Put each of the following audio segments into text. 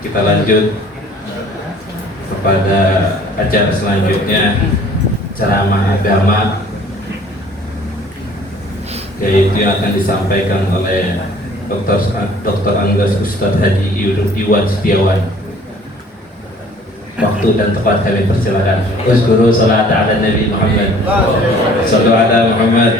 Kita lanjut kepada acara selanjutnya, ceramah agama, yaitu yang akan disampaikan oleh Dr. Anggas Ustadz Haji Iwan Setiawan. Waktu dan tempat kami persilakan. Uskuru salat ala Nabi Muhammad. Sallu ala Muhammad.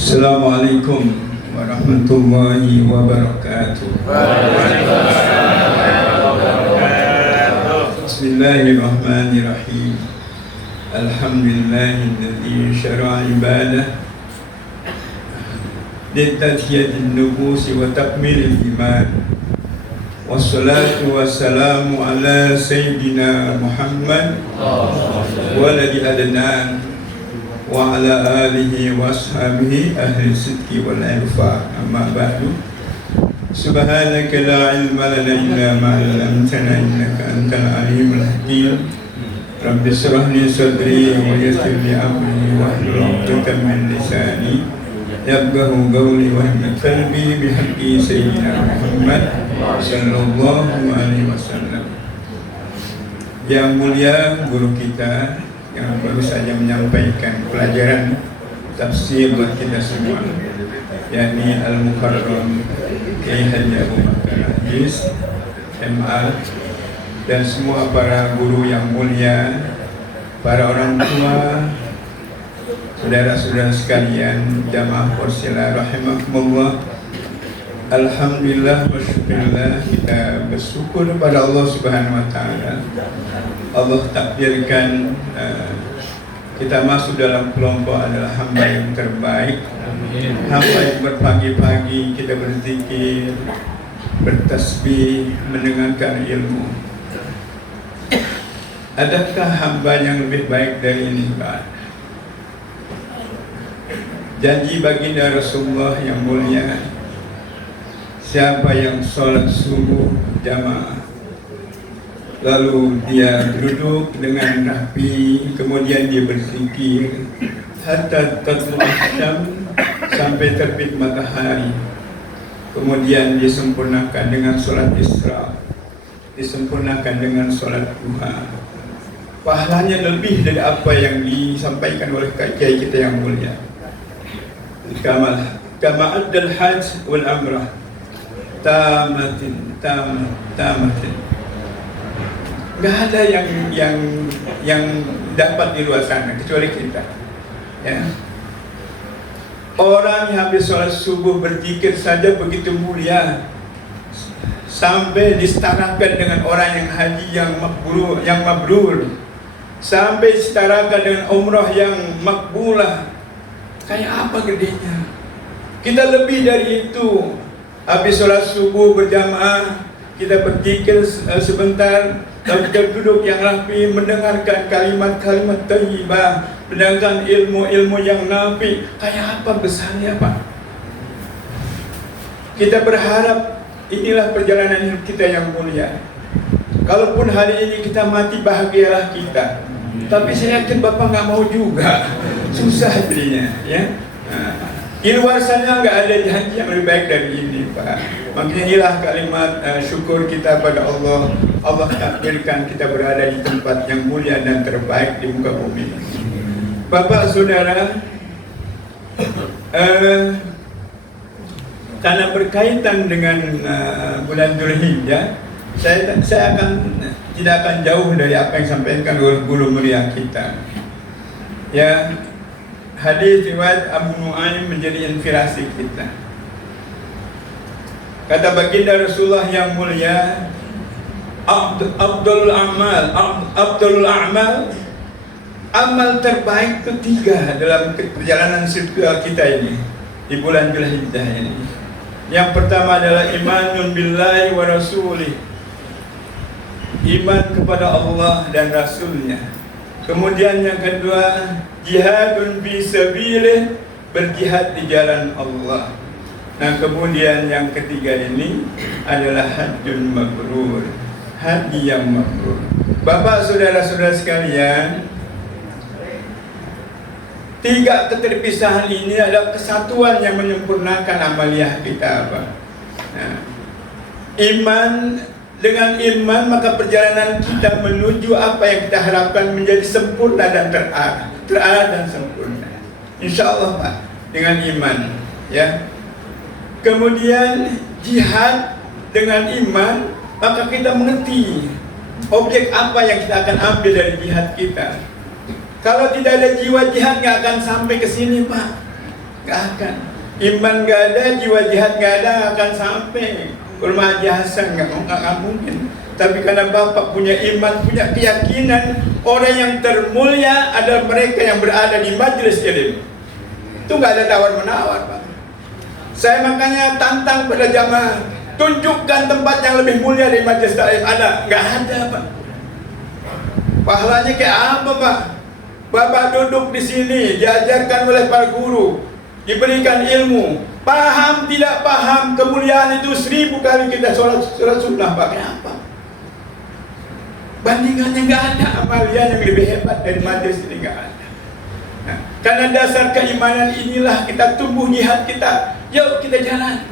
Assalamualaikum warahmatullahi wabarakatuh. Bismillahirrahmanirrahim. Alhamdulillahilladzi syara'a ibadah litadhiyatin nufus wa takmilil iman. Wassalatu wassalamu ala sayyidina Muhammad waladi adnan wa ala alihi wa ashabihi ahli sidqi wal irfa. Amma ba'du. Subhanaka la ilma lana illa ma 'allamtana innaka antal alimul hakim. Rabbi shrah li sadri wa yassir li amri wahlul 'uqdatam min lisani yafqahu qawli wa hdini qalbi bihaqqi sayyidina Muhammad sallallahu alaihi wasallam. Yang mulia guru kita yang baru saja menyampaikan pelajaran tafsir buat kita semua, yakni Al-Mukarram Kiai Haji Abu Bakar Aziz MA, dan semua para guru yang mulia, para orang tua, saudara-saudara sekalian, jamaah Porsilah rahimakumullah. Alhamdulillah wa syukurillah, kita bersyukur kepada Allah Subhanahu wa Ta'ala. Allah takdirkan kita masuk dalam kelompok adalah hamba yang terbaik, hamba yang berpagi-pagi kita berzikir, bertasbih, mendengarkan ilmu. Adakah hamba yang lebih baik dari ini, Pak? Janji baginda Rasulullah yang mulia, siapa yang sholat subuh jamaah, lalu dia duduk dengan rapi, kemudian dia berzikir hatta tatlu'ash syams, sampai terbit matahari, kemudian disempurnakan dengan sholat isra, disempurnakan dengan sholat duha, pahalanya lebih dari apa yang disampaikan oleh kiai kita yang mulia. Kama addal hajj wal amrah tamatin. Nggak ada yang dapat di luar sana kecuali kita, ya. Orang yang habis sholat subuh berzikir saja begitu mulia, sampai disetarakan dengan orang yang haji yang mabrur, sampai disetarakan dengan umrah yang makbulah. Kayak apa gedenya? Kita lebih dari itu. Habis sholat subuh berjamaah, kita berzikir sebentar, lalu kita duduk yang rapi, mendengarkan kalimat-kalimat thayyibah, mendengarkan ilmu-ilmu yang nafi. Kayak apa besarnya, Pak? Kita berharap inilah perjalanan hidup kita yang mulia. Kalaupun hari ini kita mati, bahagialah kita. Tapi saya yakin Bapak nggak mau juga, susah jadinya, ya. Di luar sana nggak ada janji yang lebih baik dari ini, Pak. Makanya inilah kalimat syukur kita pada Allah. Allah takdirkan kita berada di tempat yang mulia dan terbaik di muka bumi. Bapak, Saudara, karena berkaitan dengan bulan Dzulhijjah, saya tidak akan jauh dari apa yang disampaikan oleh guru mulia kita. Ya, hadis riwayat Abu Nuaim menjadi inspirasi kita. Kata baginda Rasulullah yang mulia, Abdul A'mal, amal terbaik ketiga dalam perjalanan spiritual kita ini di bulan Dzulhijjah ini. Yang pertama adalah imanun billahi wa rasulih, iman kepada Allah dan Rasulnya. Kemudian yang kedua, jihadun fi sabilillah, berjihad di jalan Allah. Nah, kemudian yang ketiga ini adalah hajjun mabrur, haji yang mabrur. Bapak, saudara-saudara sekalian, tiga keterpisahan ini adalah kesatuan yang menyempurnakan amaliyah kita, Pak. Nah, dengan iman maka perjalanan kita menuju apa yang kita harapkan menjadi sempurna dan terarah dan sempurna. Insya Allah, Pak, dengan iman, ya. Kemudian jihad dengan iman, maka kita mengerti objek apa yang kita akan ambil dari jihad kita. Kalau tidak ada jiwa jihad, nggak akan sampai ke sini, Pak. Nggak akan. Iman nggak ada, jiwa jihad nggak ada, akan sampai. Ulama Haji Hasan nggak mungkin. Tapi karena Bapak punya iman, punya keyakinan, orang yang termulia adalah mereka yang berada di majelis ilmu. Itu nggak ada tawar-menawar, Pak. Saya makanya tantang pada jamaah, tunjukkan tempat yang lebih mulia dari majelis taklim. Ada? Nggak ada, Pak. Pahalanya kayak apa, Pak? Bapak duduk di sini, diajarkan oleh para guru, diberikan ilmu. Paham tidak paham, kemuliaan itu 1000 kali kita sholat sunnah, Pak. Kenapa? Bandingannya nggak ada. Amalia yang lebih hebat dari majelis ini nggak ada. Nah, karena dasar keimanan inilah kita tumbuh jihad kita. Yuk kita jalan.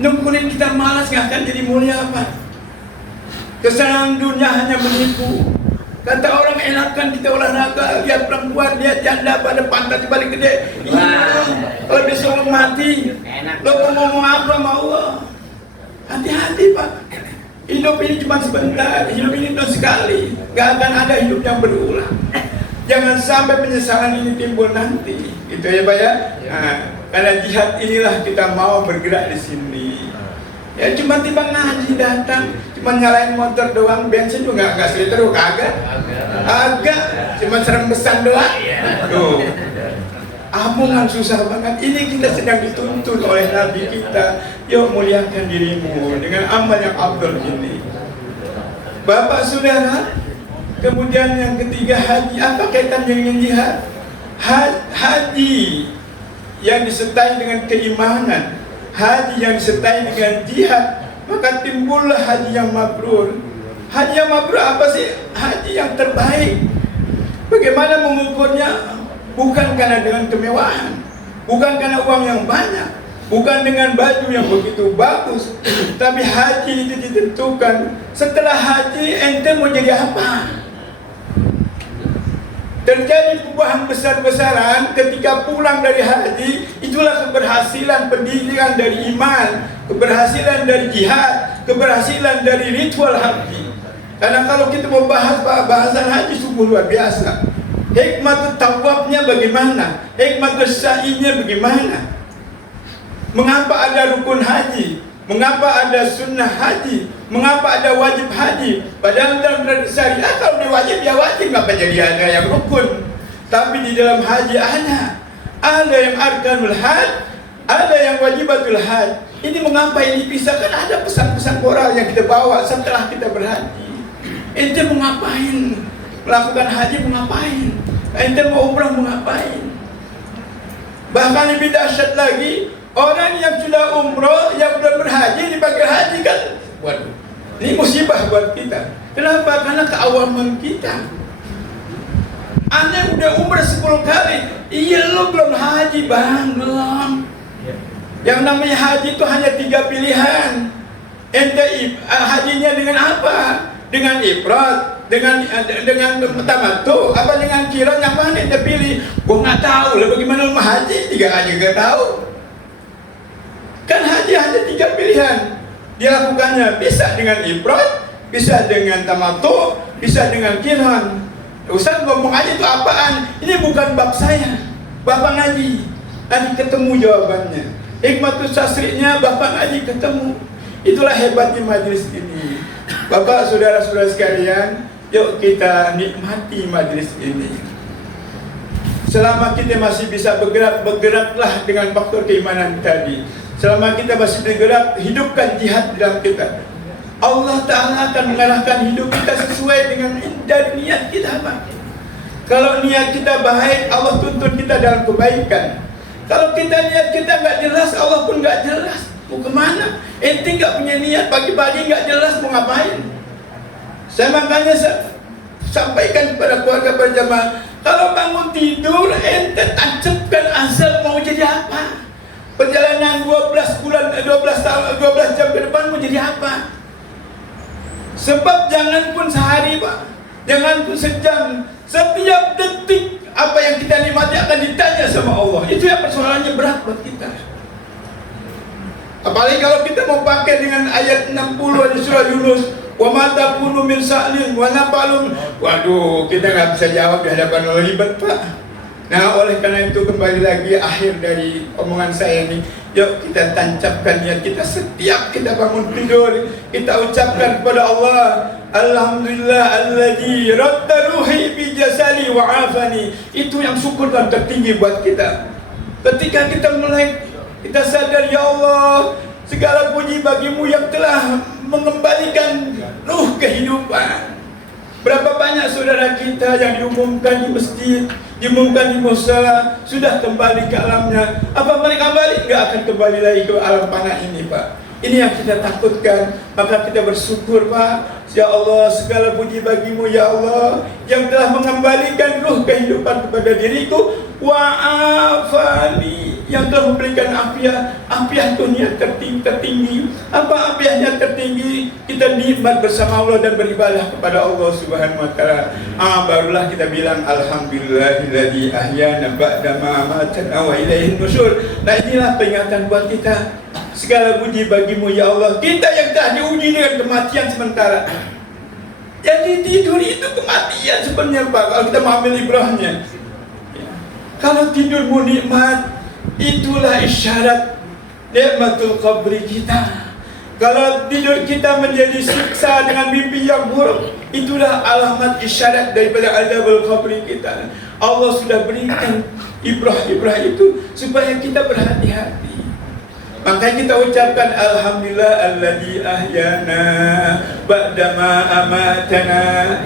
Nungguin kita malas nggak akan jadi mulia, Pak. Kesenangan dunia hanya menipu. Kata orang, enakan kita olahraga, lihat perempuan, lihat janda pada pantat balik gede. Kalau besok lo mati, lo mau ngomong apa sama Allah? Hati-hati, Pak. Hidup ini cuma sebentar, hidup ini cuma sekali. Gak akan ada hidup yang berulang. Jangan sampai penyesalan ini timbul nanti. Gitu ya, Pak ya. Nah, karena jihad inilah kita mau bergerak di sini. Ya cuma tiba ngaji datang, cuma nyalain motor doang, bensin juga nggak seliter, kagak, cuma serem besan doang. Tuh, amungan susah banget. Ini kita sedang dituntun oleh Nabi kita. Yuk muliakan dirimu dengan amal yang afdal ini. Bapak saudara, kemudian yang ketiga haji. Apa kaitannya dengan jihad? Haji yang disertai dengan keimanan, haji yang disertai dengan jihad, maka timbullah haji yang mabrur. Haji yang mabrur apa sih? Haji yang terbaik. Bagaimana mengukurnya? Bukan karena dengan kemewahan, bukan karena uang yang banyak, bukan dengan baju yang begitu bagus, tapi haji itu ditentukan setelah haji ente mau jadi apa. Terjadi perubahan besar-besaran ketika pulang dari haji. Itulah keberhasilan pendidikan dari iman, keberhasilan dari jihad, keberhasilan dari ritual haji. Karena kalau kita mau bahas bahasan haji sungguh luar biasa. Hikmat tawabnya bagaimana? Hikmat sa'inya bagaimana? Mengapa ada rukun haji? Mengapa ada sunnah haji? Mengapa ada wajib haji? Padahal dalam tradisi syariah kalau dia wajib ya wajib, ngapa jadi ada yang rukun? Tapi di dalam haji ada yang arkanul haj, ada yang wajibatul haj. Ini mengapa ini dipisahkan? Ada pesan-pesan moral yang kita bawa setelah kita berhaji. Ente mau ngapain? Melakukan haji mau ngapain? Ente mau umrah mau ngapain? Bahkan lebih dahsyat lagi, orang yang sudah umroh, yang sudah berhaji dipanggil haji kan? Waduh, ini musibah buat kita. Kenapa? Karena keawaman kita. Anda udah umrah 10 kali. Iya, lu belum haji bang, belum. Yang namanya haji itu hanya 3 pilihan. Ente hajinya dengan apa? Dengan ifrat, dengan tamattu, apa dengan qiran, yang mana ente pilih? Gua nggak tahu lah bagaimana lu haji, 3 aja nggak tahu. Kan haji hanya 3 pilihan. Dia lakukannya bisa dengan ifrat, bisa dengan tamattu, bisa dengan qiran. Ustaz ngomong aja itu apaan? Ini bukan bab saya. Bapak ngaji, nanti ketemu jawabannya. Hikmatus tasri'nya Bapak ngaji ketemu. Itulah hebatnya majelis ini. Bapak, saudara-saudara sekalian, yuk kita nikmati majelis ini. Selama kita masih bisa bergerak, bergeraklah dengan faktor keimanan tadi. Selama kita masih bergerak, hidupkan jihad di dalam kita. Allah Ta'ala akan mengarahkan hidup kita sesuai dengan dari niat kita, Pak. Kalau niat kita baik, Allah tuntun kita dalam kebaikan. Kalau kita niat kita nggak jelas, Allah pun nggak jelas. Mau kemana? Ente nggak punya niat, pagi-pagi nggak jelas mau ngapain. Saya makanya sampaikan kepada keluarga berjamaah, kalau bangun tidur, ente tancapkan azab mau jadi apa? Perjalanan 12 jam ke depan mau jadi apa? Sebab jangan pun sehari, Pak, jangan pun sejam, setiap detik apa yang kita nikmati akan ditanya sama Allah. Itu yang persoalannya berat buat kita. Apalagi kalau kita mau pakai dengan ayat 60 di surah Yunus, wa ma takunu min sa'lin wa nafalun. Waduh, kita nggak bisa jawab di hadapan Allah, ribet, Pak. Nah, oleh karena itu kembali lagi akhir dari omongan saya ini, yuk kita tancapkan niat kita setiap kita bangun tidur, kita ucapkan kepada Allah, alhamdulillah alladzi radda ruhi bi jasadi wa afani. Itu yang syukur dan tertinggi buat kita. Ketika kita mulai, kita sadar, ya Allah, segala puji bagimu yang telah mengembalikan ruh kehidupan. Berapa banyak saudara kita yang diumumkan di masjid, diumumkan di musala, sudah kembali ke alamnya. Apa mereka balik? Nggak akan kembali lagi ke alam panah ini, Pak. Ini yang kita takutkan. Maka kita bersyukur, Pak. Ya Allah, segala puji bagimu, ya Allah, yang telah mengembalikan ruh kehidupan kepada diriku. Wa'afani, yang telah memberikan afiat. Afiat itu niat tertinggi. Apa afiatnya tertinggi? Kita nikmat bersama Allah dan beribadah kepada Allah Subhanahu wa Ta'ala. Barulah kita bilang alhamdulillahilladzi ahyana ba'da ma amatana wa ilaihin nusyur. Nah, inilah peringatan buat kita. Segala puji bagimu, ya Allah. Kita yang telah diuji dengan kematian sementara. Jadi tidur itu kematian sebenarnya, Pak, kalau kita mau ambil ibrahnya. Kalau tidurmu nikmat, itulah isyarat nikmatul qabri kita. Kalau tidur kita menjadi siksa dengan mimpi yang buruk, itulah alamat isyarat daripada azabul qabri kita. Allah sudah berikan ibrah-ibrah itu supaya kita berhati-hati. Makanya kita ucapkan alhamdulillah alladzi ahyana ba'da ma amatana.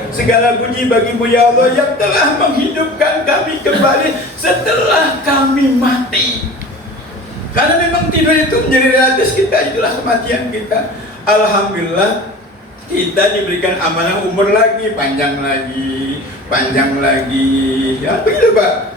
Segala puji bagimu, ya Allah, yang telah menghidupkan kami kembali setelah kami mati. Karena memang tidur itu menjadi realitas kita, itulah kematian kita. Alhamdulillah kita diberikan amanah umur lagi, panjang lagi. Ya begitu, Pak.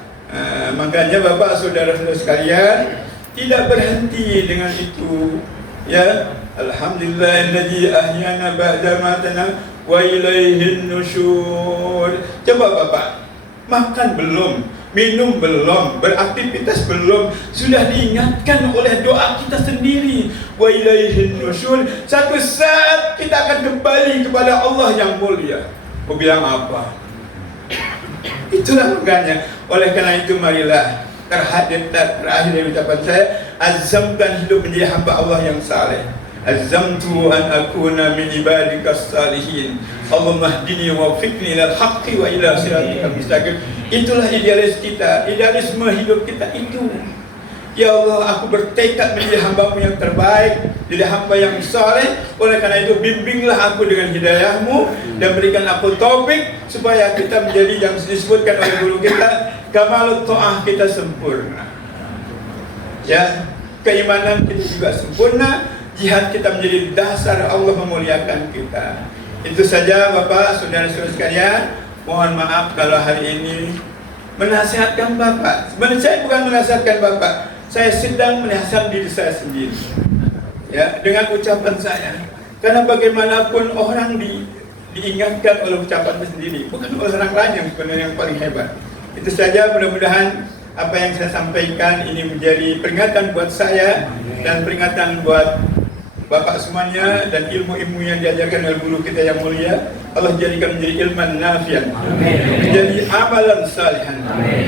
Makanya Bapak, saudara-saudara sekalian, tidak berhenti dengan itu, ya. Alhamdulillahilladzi ahyana ba'da matana wa ilaihin nusyur. Coba Bapak, makan belum, minum belum, beraktivitas belum, sudah diingatkan oleh doa kita sendiri, wa ilaihin nusyur. Satu saat kita akan kembali kepada Allah yang mulia. Mau bilang apa? Itulah makanya. Oleh karena itu marilah terakhir dari ucapan saya, azamkan hidup menjadi hamba Allah yang saleh. Azamtu an akuna min ibadikas salihin. Allahumma hdini wa fiqni ilal haqqi wa ila siratikal mustaqim. Itulah idealis kita, idealisme hidup kita itu. Ya Allah, aku bertekad menjadi hamba-Mu yang terbaik, jadi hamba yang saleh. Oleh karena itu bimbinglah aku dengan hidayah-Mu dan berikan aku taufik supaya kita menjadi yang disebutkan oleh guru kita, kamalut ta'ah, kita sempurna. Ya, keimanan kita juga sempurna, jihad kita menjadi dasar Allah memuliakan kita. Itu saja Bapak, saudara-saudara sekalian. Mohon maaf kalau hari ini menasihatkan Bapak. Sebenarnya saya bukan menasihatkan Bapak, saya sedang menasihat diri saya sendiri. Ya, dengan ucapan saya. Karena bagaimanapun orang diingatkan oleh ucapan sendiri, bukan oleh orang lain yang sebenarnya yang paling hebat. Itu saja, mudah-mudahan apa yang saya sampaikan ini menjadi peringatan buat saya dan peringatan buat Bapak semuanya, dan ilmu-ilmu yang diajarkan oleh guru kita yang mulia Allah jadikan menjadi ilman nafi'an, menjadi amalan salihan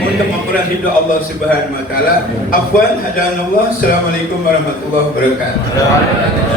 untuk memperoleh ridha Allah Subhanahu wa taala. Afwan, hadanallah. Assalamualaikum warahmatullahi wabarakatuh.